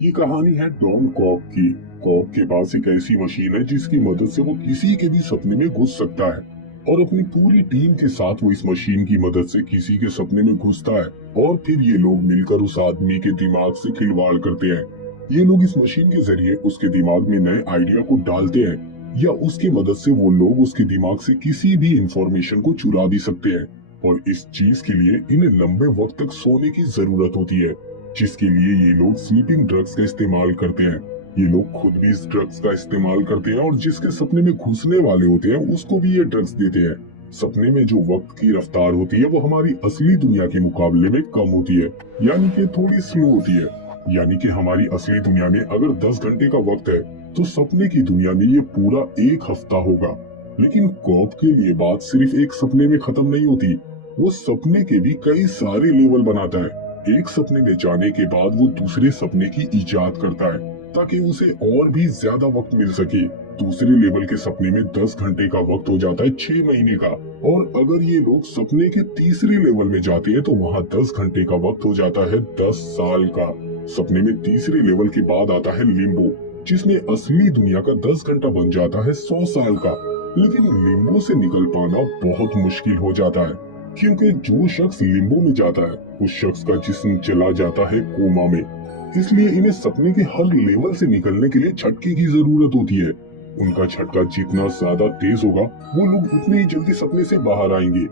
ये कहानी है डॉन कॉक की। कॉक के पास एक ऐसी मशीन है जिसकी मदद से वो किसी के भी सपने में घुस सकता है और अपनी पूरी टीम के साथ वो इस मशीन की मदद से किसी के सपने में घुसता है और फिर ये लोग मिलकर उस आदमी के दिमाग से खिलवाड़ करते हैं। ये लोग इस मशीन के जरिए उसके दिमाग में नए आइडिया को डालते हैं या उसकी मदद से वो लोग उसके दिमाग से किसी भी इंफॉर्मेशन को चुरा भी सकते हैं। और इस चीज के लिए इन्हें लंबे वक्त तक सोने की जरूरत होती है, जिसके लिए ये लोग स्लीपिंग ड्रग्स का इस्तेमाल करते हैं। ये लोग खुद भी इस ड्रग्स का इस्तेमाल करते हैं और जिसके सपने में घुसने वाले होते हैं उसको भी ये ड्रग्स देते हैं। सपने में जो वक्त की रफ्तार होती है वो हमारी असली दुनिया के मुकाबले में कम होती है, यानी कि थोड़ी स्लो होती है। यानी कि हमारी असली दुनिया में अगर 10 घंटे का वक्त है तो सपने की दुनिया में ये पूरा एक हफ्ता होगा। लेकिन कॉप के लिए बात सिर्फ एक सपने में खत्म नहीं होती, वो सपने के भी कई सारे लेवल बनाता है। एक सपने में जाने के बाद वो दूसरे सपने की इजाद करता है ताकि उसे और भी ज्यादा वक्त मिल सके। दूसरे लेवल के सपने में 10 घंटे का वक्त हो जाता है 6 महीने का, और अगर ये लोग सपने के तीसरे लेवल में जाते हैं तो वहाँ 10 घंटे का वक्त हो जाता है 10 साल का। सपने में तीसरे लेवल के बाद आता है लिम्बो, जिसमें असली दुनिया का 10 घंटा बन जाता है 100 साल का। लेकिन लिम्बो से निकल पाना बहुत मुश्किल हो जाता है, क्योंकि जो शख्स लिम्बो में जाता है उस शख्स का जिस्म चला जाता है कोमा में। इसलिए इन्हें सपने के हर लेवल से निकलने के लिए झटके की जरूरत होती है। उनका झटका जितना ज्यादा तेज होगा वो लोग उतने ही जल्दी सपने से बाहर आएंगे,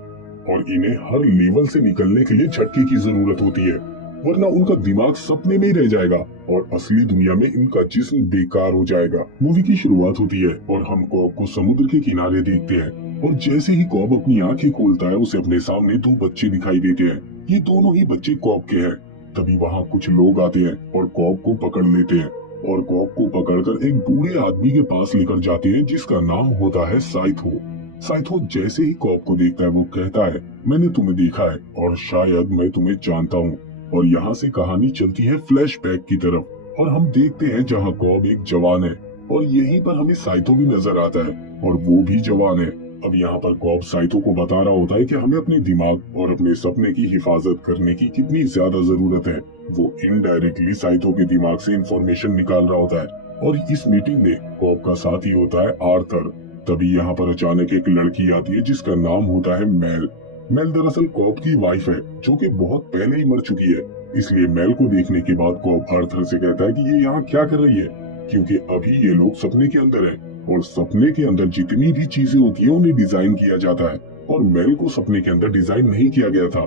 और इन्हें हर लेवल से निकलने के लिए झटके की जरूरत होती है, वरना उनका दिमाग सपने में ही रह जाएगा और असली दुनिया में इनका जिस्म बेकार हो जाएगा। मूवी की शुरुआत होती है और हम कॉब को समुद्र के किनारे देखते हैं, और जैसे ही कॉब अपनी आंखें खोलता है उसे अपने सामने दो बच्चे दिखाई देते हैं। ये दोनों ही बच्चे कॉब के हैं। तभी वहाँ कुछ लोग आते हैं और कॉब को पकड़ लेते हैं, और कॉब को पकड़कर एक बूढ़े आदमी के पास लेकर जाते हैं जिसका नाम होता है साइथो। साइथो जैसे ही कॉब को देखता है वो कहता है, मैंने तुम्हें देखा है और शायद मैं तुम्हें जानता हूँ। और यहाँ से कहानी चलती है फ्लैशबैक की तरफ, और हम देखते हैं जहाँ कॉब एक जवान है और यहीं पर हमें साइथो भी नजर आता है और वो भी जवान है। अब यहाँ पर कॉब साइथो को बता रहा होता है कि हमें अपने दिमाग और अपने सपने की हिफाजत करने की कितनी ज्यादा जरूरत है। वो इनडायरेक्टली साइथो के दिमाग से इंफॉर्मेशन निकाल रहा होता है, और इस मीटिंग में कॉब का साथी होता है आर्थर। तभी यहाँ पर अचानक एक लड़की आती है जिसका नाम होता है मेल। मेल दरअसल कॉब की वाइफ है जो कि बहुत पहले ही मर चुकी है। इसलिए मेल को देखने के बाद कॉब आर्थर से कहता है कि ये यहाँ क्या कर रही है, क्योंकि अभी ये लोग सपने के अंदर है और सपने के अंदर जितनी भी चीजें होती है उन्हें डिजाइन किया जाता है, और मेल को सपने के अंदर डिजाइन नहीं किया गया था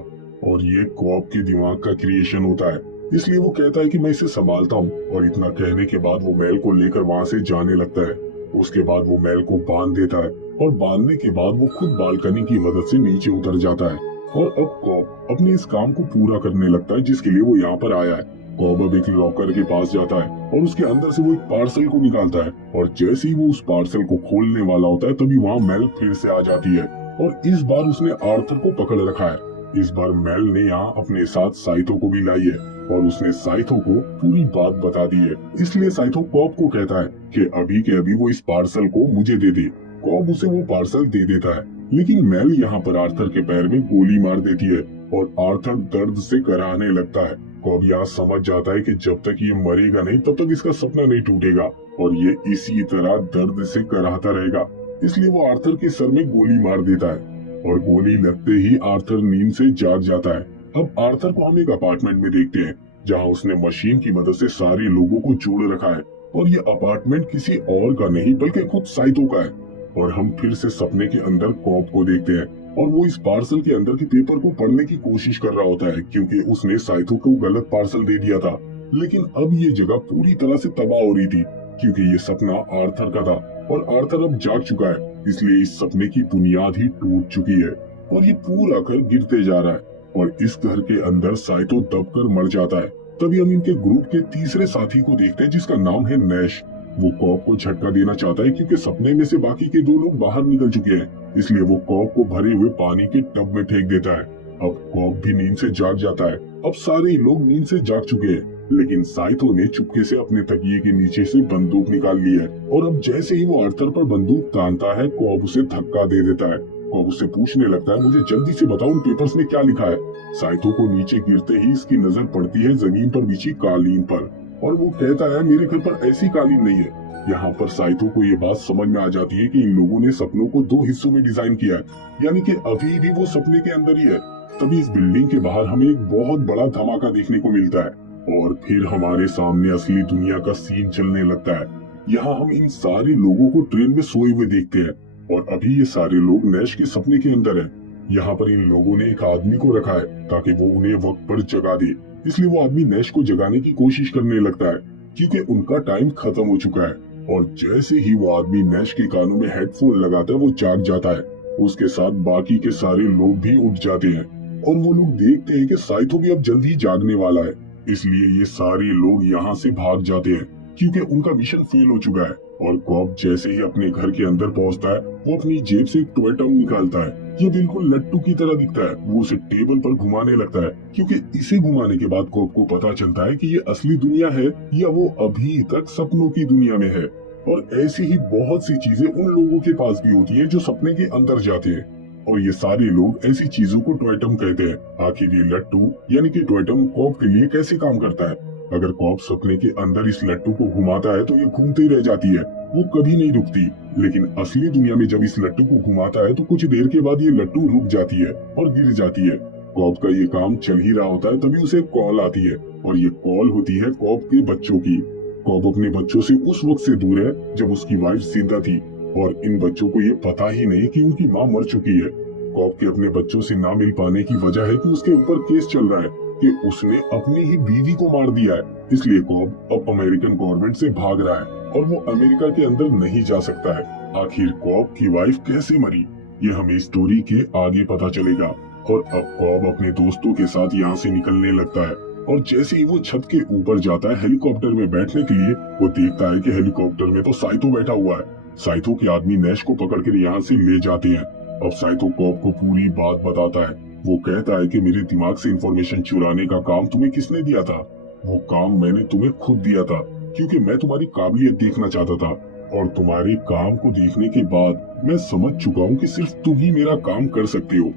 और ये कॉब के दिमाग का क्रिएशन होता है। इसलिए वो कहता है कि मैं इसे संभालता हूँ, और इतना कहने के बाद वो मेल को लेकर वहाँ से जाने लगता है। उसके बाद वो मेल को बांध देता है, और बांधने के बाद वो खुद बालकनी की मदद से नीचे उतर जाता है, और अब कॉब अपने इस काम को पूरा करने लगता है जिसके लिए वो यहाँ पर आया है। कॉब अब एक लॉकर के पास जाता है और उसके अंदर से वो एक पार्सल को निकालता है, और जैसे ही वो उस पार्सल को खोलने वाला होता है तभी वहाँ मेल फिर से आ जाती है, और इस बार उसने आर्थर को पकड़ रखा है। इस बार मेल ने यहाँ अपने साथ साइथो को भी लाई है, और उसने साइथो को पूरी बात बता दी है। इसलिए साइथो कॉब को कहता है कि अभी के अभी वो इस पार्सल को मुझे दे दे। कॉब उसे वो पार्सल दे देता है, लेकिन मेल यहाँ पर आर्थर के पैर में गोली मार देती है और आर्थर दर्द से कराहने लगता है। कॉब यहाँ समझ जाता है कि जब तक ये मरेगा नहीं तब तक इसका सपना नहीं टूटेगा, और ये इसी तरह दर्द से कराहता रहेगा। इसलिए वो आर्थर के सर में गोली मार देता है, और गोली लगते ही आर्थर नींद से जाग जाता है। अब आर्थर को हम एक अपार्टमेंट में देखते हैं जहाँ उसने मशीन की मदद से सारे लोगों को जोड़ रखा है, और ये अपार्टमेंट किसी और का नहीं बल्कि खुद साइथो का है। और हम फिर से सपने के अंदर कॉब को देखते हैं, और वो इस पार्सल के अंदर के पेपर को पढ़ने की कोशिश कर रहा होता है क्योंकि उसने साइथो को गलत पार्सल दे दिया था। लेकिन अब ये जगह पूरी तरह से तबाह हो रही थी क्योंकि ये सपना आर्थर का था, और आर्थर अब जाग चुका है, इसलिए इस सपने की बुनियाद ही टूट चुकी है और ये पूरा घर गिरते जा रहा है, और इस घर के अंदर साइथो दबकर मर जाता है। तभी हम इनके ग्रुप के तीसरे साथी को देखते हैं जिसका नाम है नैश। वो कॉब को झटका देना चाहता है क्योंकि सपने में से बाकी के दो लोग बाहर निकल चुके हैं, इसलिए वो कॉब को भरे हुए पानी के टब में फेंक देता है। अब कॉब भी नींद से जाग जाता है। अब सारे लोग नींद से जाग चुके हैं, लेकिन साइथो ने चुपके से अपने तकिए के नीचे से बंदूक निकाल ली है, और अब जैसे ही वो आर्थर पर बंदूक तानता है कॉब उसे धक्का दे देता है। कॉब उससे पूछने लगता है, मुझे जल्दी से बताओ उन पेपर्स में क्या लिखा है। साइथो को नीचे गिरते ही इसकी नजर पड़ती है जमीन पर बिछी कालीन पर, और वो कहता है मेरे घर पर ऐसी कालीन नहीं है। यहाँ पर साइतो को ये बात समझ में आ जाती है कि इन लोगों ने सपनों को दो हिस्सों में डिजाइन किया है, यानी कि अभी भी वो सपने के अंदर ही है। तभी इस बिल्डिंग के बाहर हमें एक बहुत बड़ा धमाका देखने को मिलता है और फिर हमारे सामने असली दुनिया का सीन चलने लगता है। यहाँ हम इन सारे लोगों को ट्रेन में सोए हुए देखते हैं और अभी ये सारे लोग नैश के सपने के अंदर हैं। यहाँ पर इन लोगों ने एक आदमी को रखा है ताकि वो उन्हें वक्त पर जगा दे, इसलिए वो आदमी नैश को जगाने की कोशिश करने लगता है क्योंकि उनका टाइम खत्म हो चुका है। और जैसे ही वो आदमी नैश के कानों में हेडफोन लगाता है वो जाग जाता है। उसके साथ बाकी के सारे लोग भी उठ जाते हैं और वो लोग देखते हैं कि साइतो भी अब जल्द ही जागने वाला है, इसलिए ये सारे लोग यहाँ से भाग जाते हैं क्योंकि उनका मिशन फेल हो चुका है। और कॉब जैसे ही अपने घर के अंदर पहुंचता है वो अपनी जेब से एक टॉय टॉम निकालता है। ये बिल्कुल लट्टू की तरह दिखता है। वो उसे टेबल पर घुमाने लगता है क्योंकि इसे घुमाने के बाद कॉब को पता चलता है कि ये असली दुनिया है या वो अभी तक सपनों की दुनिया में है। और ऐसी ही बहुत सी चीजें उन लोगों के पास भी होती है जो सपने के अंदर जाते हैं और ये सारे लोग ऐसी चीजों को टॉय टॉम कहते हैं। आखिर ये लट्टू यानी कि टॉय टॉम कॉब के लिए कैसे काम करता है? अगर कॉब सपने के अंदर इस लट्टू को घुमाता है तो ये घूमती रह जाती है, वो कभी नहीं रुकती। लेकिन असली दुनिया में जब इस लट्टू को घुमाता है तो कुछ देर के बाद ये लट्टू रुक जाती है और गिर जाती है। कॉब का ये काम चल ही रहा होता है तभी उसे कॉल आती है और ये कॉल होती है कॉब के बच्चों की। कॉब अपने बच्चों से उस वक्त से दूर है जब उसकी वाइफ जिंदा थी और इन बच्चों को ये पता ही नहीं कि उनकी माँ मर चुकी है। कॉब के अपने बच्चों से ना मिल पाने की वजह है कि उसके ऊपर केस चल रहा है कि उसने अपनी ही बीवी को मार दिया है, इसलिए कॉब अब अमेरिकन गवर्नमेंट से भाग रहा है और वो अमेरिका के अंदर नहीं जा सकता है। आखिर कॉब की वाइफ कैसे मरी ये हमें स्टोरी के आगे पता चलेगा। और अब कॉब अपने दोस्तों के साथ यहाँ से निकलने लगता है और जैसे ही वो छत के ऊपर जाता है हेलीकॉप्टर में बैठने के लिए, वो देखता है कि हेलीकॉप्टर में तो साइतो बैठा हुआ है। साइतो के आदमी नैश को पकड़ कर यहाँ से ले जाते हैं। अब साइतो कॉब को पूरी बात बताता है। वो कहता है कि मेरे दिमाग से इंफॉर्मेशन चुराने का काम तुम्हें किसने दिया था? वो काम मैंने तुम्हें खुद दिया था क्योंकि मैं तुम्हारी काबिलियत देखना चाहता था और तुम्हारे काम को देखने के बाद मैं समझ चुका हूँ कि सिर्फ तुम ही मेरा काम कर सकते हो।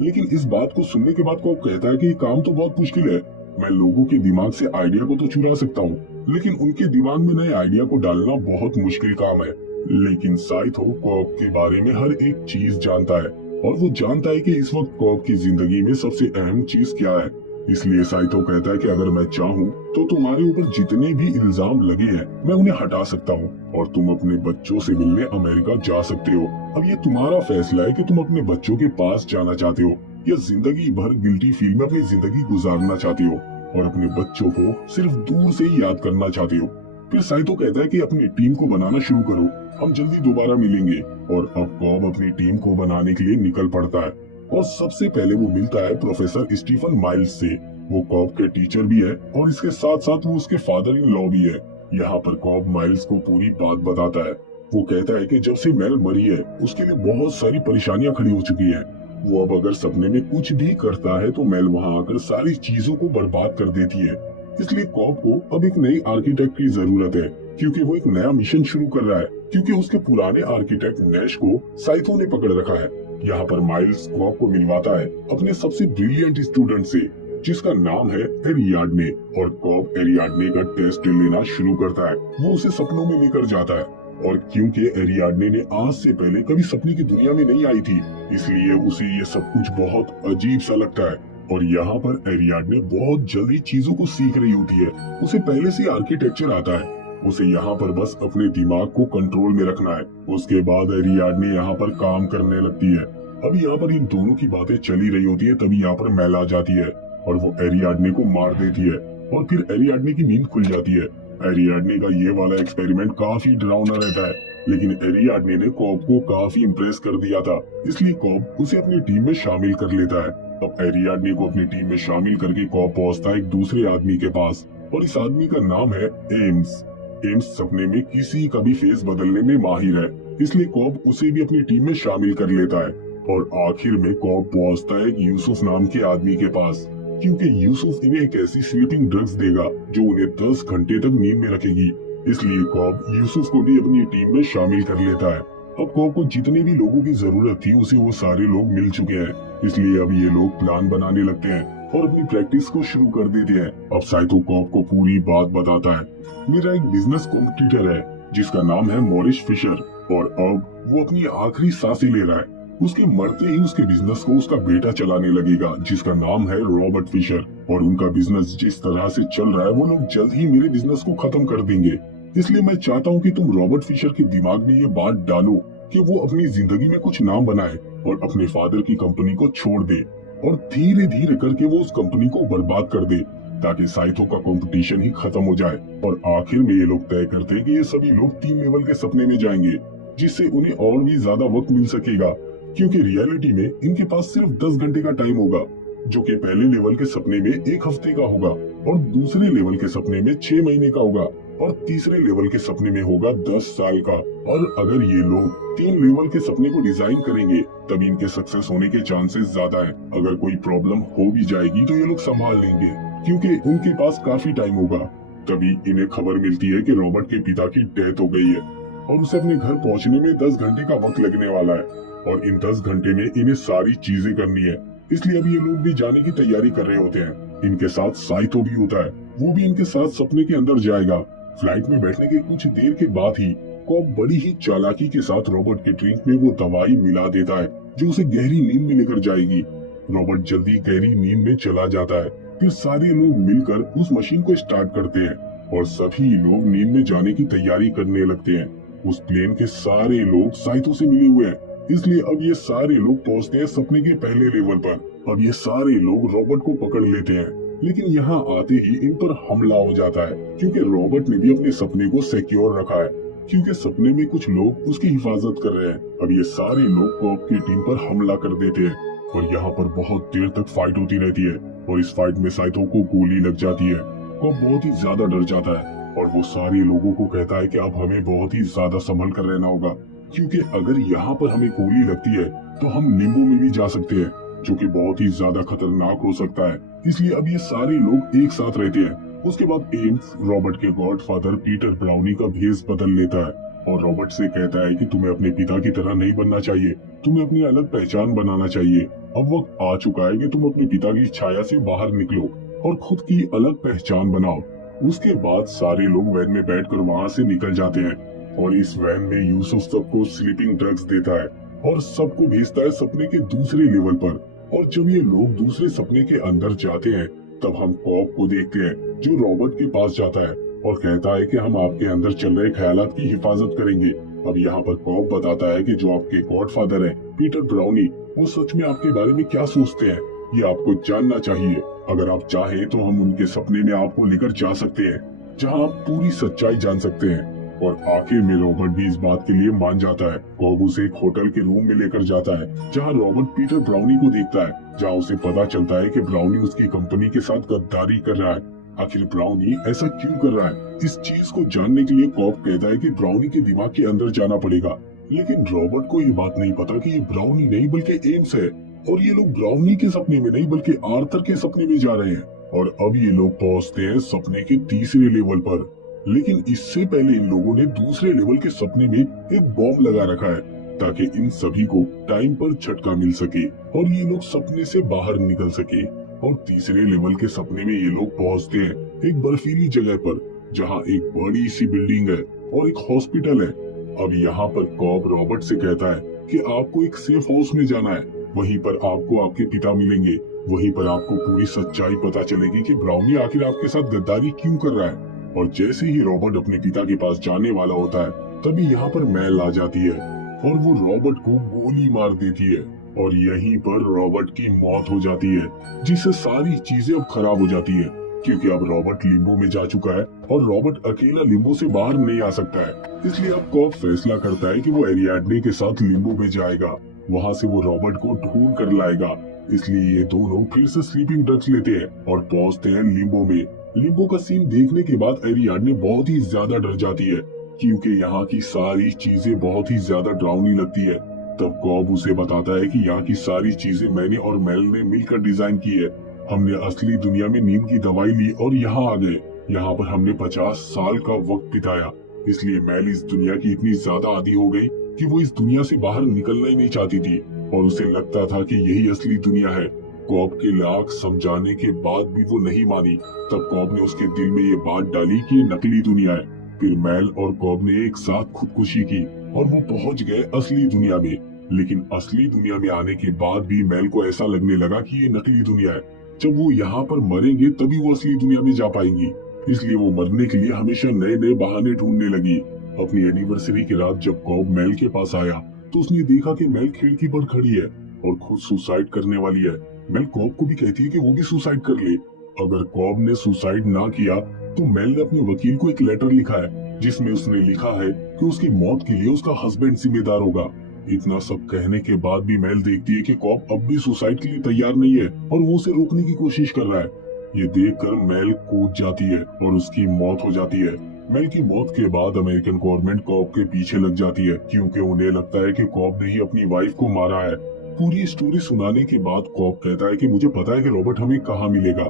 लेकिन इस बात को सुनने के बाद कॉब कहता है कि ये काम तो बहुत मुश्किल है। मैं लोगों के दिमाग से आइडिया को तो चुरा सकता हूँ लेकिन उनके दिमाग में नए आइडिया को डालना बहुत मुश्किल काम है। लेकिन साइतो कॉब के बारे में हर एक चीज जानता है और वो जानता है कि इस वक्त कॉब की जिंदगी में सबसे अहम चीज क्या है। इसलिए साइतो कहता है कि अगर मैं चाहूँ तो तुम्हारे ऊपर जितने भी इल्जाम लगे हैं मैं उन्हें हटा सकता हूँ और तुम अपने बच्चों से मिलने अमेरिका जा सकते हो। अब ये तुम्हारा फैसला है कि तुम अपने बच्चों के पास जाना चाहते हो या जिंदगी भर गिल्टी फील में अपनी जिंदगी गुजारना चाहते हो और अपने बच्चों को सिर्फ दूर से ही याद करना चाहते हो। फिर साइतो कहता है कि अपनी टीम को बनाना शुरू करो, हम जल्दी दोबारा मिलेंगे। और अब कॉब अपनी टीम को बनाने के लिए निकल पड़ता है और सबसे पहले वो मिलता है प्रोफेसर स्टीफन माइल्स से। वो कॉब के टीचर भी है और इसके साथ साथ वो उसके फादर इन लॉ भी है। यहाँ पर कॉब माइल्स को पूरी बात बताता है। वो कहता है कि जब से मेल मरी है उसके लिए बहुत सारी परेशानियां खड़ी हो चुकी है। वो अब अगर सपने में कुछ भी करता है तो मेल वहाँ आकर सारी चीजों को बर्बाद कर देती है। इसलिए कॉब को अब एक नई आर्किटेक्ट की जरूरत है क्योंकि वो एक नया मिशन शुरू कर रहा है क्योंकि उसके पुराने आर्किटेक्ट नैश को साइतो ने पकड़ रखा है। यहाँ पर माइल्स कॉब को मिलवाता है अपने सबसे ब्रिलियंट स्टूडेंट से जिसका नाम है एरियाडने और कॉब एरियाडने का टेस्ट लेना शुरू करता है। वो उसे सपनों में लेकर जाता है और क्योंकि एरियाडने ने आज से पहले कभी सपने की दुनिया में नहीं आई थी इसलिए उसे ये सब कुछ बहुत अजीब सा लगता है। और यहाँ पर एरियाडने बहुत जल्दी चीजों को सीख रही होती है। उसे पहले से आर्किटेक्चर आता है, उसे यहाँ पर बस अपने दिमाग को कंट्रोल में रखना है। उसके बाद एरियाडने यहाँ पर काम करने लगती है। अभी यहाँ पर इन दोनों की बातें चली रही होती है तभी यहाँ पर मेल आ जाती है और वो एरियाडने को मार देती है और फिर एरियाडने की नींद खुल जाती है। एरियाडने का ये वाला एक्सपेरिमेंट काफी डरावना रहता है लेकिन एरियाडने ने कॉब को काफी इम्प्रेस कर दिया था इसलिए कॉब उसे अपनी टीम में शामिल कर लेता है। अब एरियाडने को अपनी टीम में शामिल करके कॉब पहुंचता है एक दूसरे आदमी के पास और इस आदमी का नाम है एम्स। एम्स सपने में किसी का भी फेस बदलने में माहिर है इसलिए कॉब उसे भी अपनी टीम में शामिल कर लेता है। और आखिर में कॉब पहुंचता है यूसुफ नाम के आदमी के पास क्योंकि यूसुफ इन्हें एक ऐसी स्लीपिंग ड्रग्स देगा जो उन्हें 10 घंटे तक नींद में रखेगी। इसलिए कॉब यूसुफ को भी अपनी टीम में शामिल कर लेता है। अब कॉब को जितने भी लोगों की जरूरत थी उसे वो सारे लोग मिल चुके हैं इसलिए अब ये लोग प्लान बनाने लगते हैं और अपनी प्रैक्टिस को शुरू कर देते हैं। अब साइतो कॉप को पूरी बात बताता है। मेरा एक बिजनेस कॉम्पिटिटर है जिसका नाम है मॉरिस फिशर, और अब वो अपनी आखिरी सांसें ले रहा है। उसके मरते ही उसके बिजनेस को उसका बेटा चलाने लगेगा जिसका नाम है रॉबर्ट फिशर, और उनका बिजनेस जिस तरह से चल रहा है वो लोग जल्द ही मेरे बिजनेस को खत्म कर देंगे। इसलिए मैं चाहता हूँ कि तुम रॉबर्ट फिशर के दिमाग में ये बात डालो कि वो अपनी जिंदगी में कुछ नाम बनाए और अपने फादर की कंपनी को छोड़ दे, और धीरे धीरे करके वो उस कंपनी को बर्बाद कर दे ताकि साइतो का कंपटीशन ही खत्म हो जाए। और आखिर में ये लोग तय करते हैं कि ये सभी लोग 3 लेवल के सपने में जाएंगे, जिससे उन्हें और भी ज्यादा वक्त मिल सकेगा, क्योंकि रियलिटी में इनके पास सिर्फ 10 घंटे का टाइम होगा, जो कि पहले लेवल के सपने में 1 हफ्ते का होगा, और दूसरे लेवल के सपने में 6 महीने का होगा, और तीसरे लेवल के सपने में होगा 10 साल का। और अगर ये लोग 3 लेवल के सपने को डिजाइन करेंगे तभी इनके सक्सेस होने के चांसेस ज्यादा है। अगर कोई प्रॉब्लम हो भी जाएगी तो ये लोग संभाल लेंगे, क्योंकि उनके पास काफी टाइम होगा। तभी इन्हें खबर मिलती है कि रॉबर्ट के पिता की डेथ हो गई है और उसे अपने घर पहुंचने में 10 घंटे का वक्त लगने वाला है, और इन 10 घंटे में इन्हें सारी चीजें करनी है। इसलिए अब ये लोग भी जाने की तैयारी कर रहे होते हैं। इनके साथ साइतो भी होता है, वो भी इनके साथ सपने के अंदर जाएगा। फ्लाइट में बैठने के कुछ देर के बाद ही कॉप बड़ी ही चालाकी के साथ रॉबर्ट के ड्रिंक में वो दवाई मिला देता है जो उसे गहरी नींद में लेकर जाएगी। रॉबर्ट जल्दी गहरी नींद में चला जाता है। फिर सारे लोग मिलकर उस मशीन को स्टार्ट करते हैं और सभी लोग नींद में जाने की तैयारी करने लगते हैं। उस प्लेन के सारे लोग साइतो से मिले हुए हैं, इसलिए अब ये सारे लोग पहुंचते हैं सपने के पहले लेवल पर। अब ये सारे लोग रॉबर्ट को पकड़ लेते हैं, लेकिन यहाँ आते ही इन पर हमला हो जाता है, क्योंकि रॉबर्ट ने भी अपने सपने को सिक्योर रखा है, क्योंकि सपने में कुछ लोग उसकी हिफाजत कर रहे हैं। अब ये सारे लोग कॉप की टीम पर हमला कर देते हैं और यहाँ पर बहुत देर तक फाइट होती रहती है, और इस फाइट में साइतो को गोली लग जाती है। कॉप बहुत ही ज्यादा डर जाता है और वो सारे लोगों को कहता है कि अब हमें बहुत ही ज्यादा संभल कर रहना होगा, क्योंकि अगर यहाँ पर हमें गोली लगती है तो हम लिम्बो में भी जा सकते हैं, जो कि बहुत ही ज्यादा खतरनाक हो सकता है। इसलिए अब ये सारे लोग एक साथ रहते हैं। उसके बाद एम्स रॉबर्ट के गॉडफादर पीटर ब्राउनी का भेष बदल लेता है और रॉबर्ट से कहता है कि तुम्हें अपने पिता की तरह नहीं बनना चाहिए, तुम्हें अपनी अलग पहचान बनाना चाहिए। अब वक्त आ चुका है कि तुम अपने पिता की छाया से बाहर निकलो और खुद की अलग पहचान बनाओ। उसके बाद सारे लोग वैन में बैठकर वहाँ से निकल जाते हैं, और इस वैन में यूसुफ सबको स्लीपिंग ड्रग्स देता है और सबको भेजता है सपने के दूसरे लेवल पर। और जब ये लोग दूसरे सपने के अंदर जाते हैं तब हम कॉप को देखते हैं जो रॉबर्ट के पास जाता है और कहता है कि हम आपके अंदर चल रहे ख्यालात की हिफाजत करेंगे। अब यहाँ पर कॉप बताता है कि जो आपके गॉडफादर हैं पीटर ब्राउनी, वो सच में आपके बारे में क्या सोचते हैं ये आपको जानना चाहिए। अगर आप चाहें तो हम उनके सपने में आपको लेकर जा सकते हैं जहाँ आप पूरी सच्चाई जान सकते हैं। और आखिर में रॉबर्ट भी इस बात के लिए मान जाता है। कॉब उसे एक होटल के रूम में लेकर जाता है जहाँ रॉबर्ट पीटर ब्राउनी को देखता है, जहाँ उसे पता चलता है कि ब्राउनी उसकी कंपनी के साथ गद्दारी कर रहा है। आखिर ब्राउनी ऐसा क्यों कर रहा है, इस चीज को जानने के लिए कॉब कहता है कि ब्राउनी के दिमाग के अंदर जाना पड़ेगा। लेकिन रॉबर्ट को ये बात नहीं पता कि ये ब्राउनी नहीं बल्कि एम्स है, और ये लोग ब्राउनी के सपने में नहीं बल्कि आर्थर के सपने में जा रहे हैं। और अब ये लोग पहुंचते हैं सपने के तीसरे लेवल पर, लेकिन इससे पहले इन लोगों ने दूसरे लेवल के सपने में एक बॉम्ब लगा रखा है ताकि इन सभी को टाइम पर झटका मिल सके और ये लोग सपने से बाहर निकल सके। और तीसरे लेवल के सपने में ये लोग पहुंचते हैं एक बर्फीली जगह पर जहां एक बड़ी सी बिल्डिंग है और एक हॉस्पिटल है। अब यहाँ पर कॉब रॉबर्ट से कहता है कि आपको एक सेफ हाउस में जाना है, वहीं पर आपको आपके पिता मिलेंगे, वहीं पर आपको पूरी सच्चाई पता चलेगी कि ब्राउनी आखिर आपके साथ गद्दारी क्यों कर रहा है। और जैसे ही रॉबर्ट अपने पिता के पास जाने वाला होता है तभी यहाँ पर मैल आ जाती है और वो रॉबर्ट को गोली मार देती है, और यहीं पर रॉबर्ट की मौत हो जाती है, जिससे सारी चीजें अब खराब हो जाती है, क्योंकि अब रॉबर्ट लिम्बो में जा चुका है और रॉबर्ट अकेला लिम्बो से बाहर नहीं आ सकता है। इसलिए अब कॉब फैसला करता है कि वो एरियाडने के साथ लिम्बो में जाएगा, वहाँ से वो रॉबर्ट को ढूंढ कर लाएगा। इसलिए ये दोनों फिर से स्लीपिंग ड्रग्स लेते हैं और पहुंचते हैं लिम्बो में। लिम्बो का सीन देखने के बाद एरियाडने बहुत ही ज्यादा डर जाती है, क्योंकि यहाँ की सारी चीजें बहुत ही ज्यादा डरावनी लगती है। तब कॉब उसे बताता है कि यहाँ की सारी चीजें मैंने और मेल ने मिलकर डिजाइन की है। हमने असली दुनिया में नींद की दवाई ली और यहाँ आ गए। यहाँ पर हमने 50 साल का वक्त बिताया, इसलिए मेल इस दुनिया की इतनी ज्यादा आदी हो गई कि वो इस दुनिया से बाहर निकलना ही नहीं चाहती थी और उसे लगता था कि यही असली दुनिया है। कॉब के लाख समझाने के बाद भी वो नहीं मानी। तब कॉब ने उसके दिल में ये बात डाली कि ये नकली दुनिया है। फिर मेल और कॉब ने एक साथ खुदकुशी की और वो पहुंच गए असली दुनिया में। लेकिन असली दुनिया में आने के बाद भी मेल को ऐसा लगने लगा कि ये नकली दुनिया है। जब वो यहाँ पर मरेंगे तभी वो असली दुनिया में जा पाएंगी। इसलिए वो मरने के लिए हमेशा नए नए बहाने ढूंढने लगी। अपनी एनिवर्सरी की रात जब कॉब मेल के पास आया तो उसने देखा कि मेल खिड़की पर खड़ी है और खुद सुसाइड करने वाली है। मेल कॉब को भी कहती है कि वो भी सुसाइड कर ले। अगर कॉब ने सुसाइड ना किया तो मेल ने अपने वकील को एक लेटर लिखा है जिसमें उसने लिखा है कि उसकी मौत के लिए उसका हस्बैंड जिम्मेदार होगा। इतना सब कहने के बाद भी मेल देखती है कि कॉब अब भी सुसाइड के लिए तैयार नहीं है और वो उसे रोकने की कोशिश कर रहा है। ये देखकर मेल कूद जाती है और उसकी मौत हो जाती है। मेल की मौत के बाद अमेरिकन गवर्नमेंट कॉब के पीछे लग जाती है क्योंकि उन्हें लगता है कि कॉब ने ही अपनी वाइफ को मारा है। पूरी स्टोरी सुनाने के बाद कॉब कहता है कि मुझे पता है कि रॉबर्ट हमें कहाँ मिलेगा।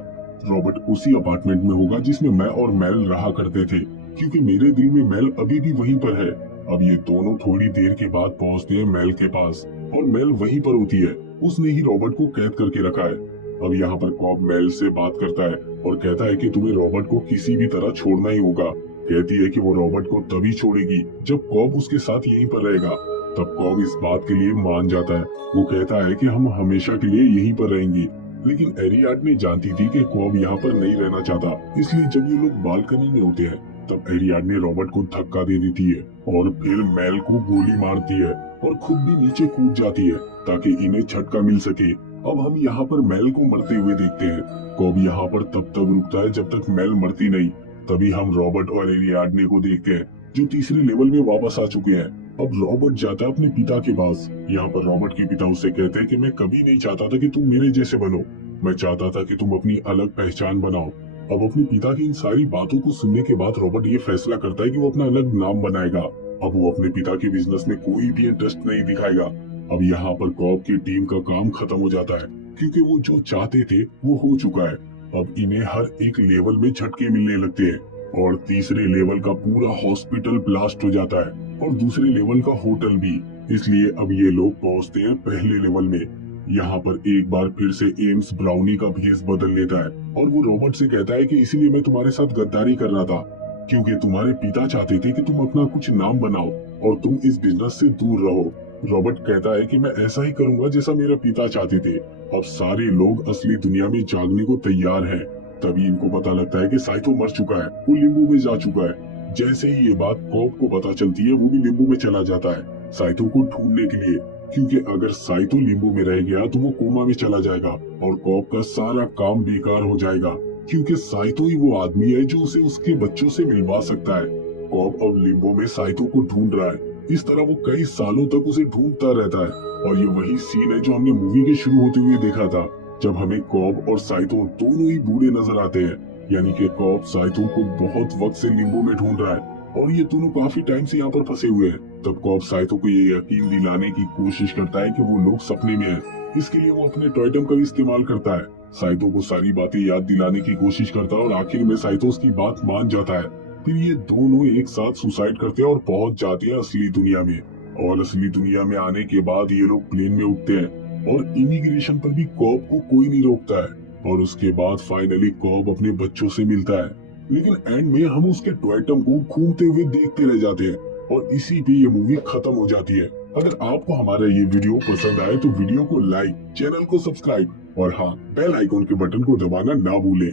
रॉबर्ट उसी अपार्टमेंट में होगा जिसमें मैं और मेल रहा करते थे, क्योंकि मेरे दिल में मेल अभी भी वहीं पर है। अब ये दोनों थोड़ी देर के बाद पहुंचते हैं मेल के पास और मेल वहीं पर होती है। उसने ही रॉबर्ट को कैद करके रखा है। अब यहाँ पर कॉब मेल से बात करता है और कहता है कि तुम्हें रॉबर्ट को किसी भी तरह छोड़ना ही होगा। कहती है कि वो रॉबर्ट को तभी छोड़ेगी जब कॉब उसके साथ यहीं पर रहेगा। तब कॉब इस बात के लिए मान जाता है। वो कहता है कि हम हमेशा के लिए यहीं पर रहेंगे। लेकिन एरियाडने जानती थी कि कॉब यहाँ पर नहीं रहना चाहता, इसलिए जब ये लोग बालकनी में होते हैं तब एरियाडने रॉबर्ट को धक्का दे देती है और फिर मेल को गोली मारती है और खुद भी नीचे कूद जाती है ताकि इन्हें झटका मिल सके। अब हम यहाँ पर मेल को मरते हुए देखते हैं। कॉब यहाँ पर तब तक रुकता है जब तक मेल मरती नहीं। तभी हम रॉबर्ट और एरियाडने को देखते हैं जो तीसरे लेवल में वापस आ चुके हैं। अब रॉबर्ट जाता है अपने पिता के पास। यहाँ पर रॉबर्ट के पिता उससे कहते हैं कि मैं कभी नहीं चाहता था कि तुम मेरे जैसे बनो, मैं चाहता था कि तुम अपनी अलग पहचान बनाओ। अब अपने पिता की इन सारी बातों को सुनने के बाद रॉबर्ट ये फैसला करता है कि वो अपना अलग नाम बनाएगा। अब वो अपने पिता के बिजनेस में कोई भी इंटरेस्ट नहीं दिखाएगा। अब यहाँ पर कॉब की टीम का काम खत्म हो जाता है क्योंकि वो जो चाहते थे वो हो चुका है। अब इन्हें हर एक लेवल में झटके मिलने लगते हैं और तीसरे लेवल का पूरा हॉस्पिटल ब्लास्ट हो जाता है और दूसरे लेवल का होटल भी। इसलिए अब ये लोग पहुंचते हैं पहले लेवल में। यहाँ पर एक बार फिर से एम्स ब्राउनी का भेष बदल लेता है और वो रॉबर्ट से कहता है कि इसीलिए मैं तुम्हारे साथ गद्दारी कर रहा था, क्योंकि तुम्हारे पिता चाहते थे कि तुम अपना कुछ नाम बनाओ और तुम इस बिजनेस से दूर रहो। रॉबर्ट कहता है कि मैं ऐसा ही करूंगा जैसा मेरे पिता चाहते थे। अब सारे लोग असली दुनिया में जागने को तैयार हैं। तभी इनको पता लगता है कि साइतो मर चुका है, वो लिम्बो में जा चुका है। जैसे ही ये बात कॉब को पता चलती है वो भी लिम्बो में चला जाता है साइतो को ढूंढने के लिए, क्योंकि अगर साइतो लिम्बो में रह गया तो वो कोमा में चला जाएगा और कॉब का सारा काम बेकार हो जाएगा, क्योंकि साइतो ही वो आदमी है जो उसे उसके बच्चों से मिलवा सकता है। कॉब अब लिम्बो में साइतो को ढूंढ रहा है। इस तरह वो कई सालों तक उसे ढूंढता रहता है और ये वही सीन है जो हमने मूवी के शुरू होते हुए देखा था, जब हमें कॉब और साइतो दोनों ही बूढ़े नजर आते हैं। यानी कि कॉब साइतो को बहुत वक्त से लिम्बो में ढूंढ रहा है और ये दोनों काफी टाइम से यहाँ पर फंसे हुए हैं। तब कॉब साइतो को ये यकीन दिलाने की कोशिश करता है कि वो लोग सपने में हैं। इसके लिए वो अपने टॉयटम का भी इस्तेमाल करता है। साइतो को सारी बातें याद दिलाने की कोशिश करता है और आखिर में साइतो उसकी बात मान जाता है। फिर ये दोनों एक साथ सुसाइड करते हैं और पहुंच जाते हैं असली दुनिया में। और असली दुनिया में आने के बाद ये लोग प्लेन में उठते हैं और इमिग्रेशन पर भी कॉब को कोई नहीं रोकता है और उसके बाद फाइनली कॉब अपने बच्चों से मिलता है। लेकिन एंड में हम उसके टॉयटम को घूमते हुए देखते रह जाते हैं और इसी पे ये मूवी खत्म हो जाती है। अगर आपको हमारा ये वीडियो पसंद आए तो वीडियो को लाइक, चैनल को सब्सक्राइब और हाँ, बेल आइकॉन के बटन को दबाना ना भूलें।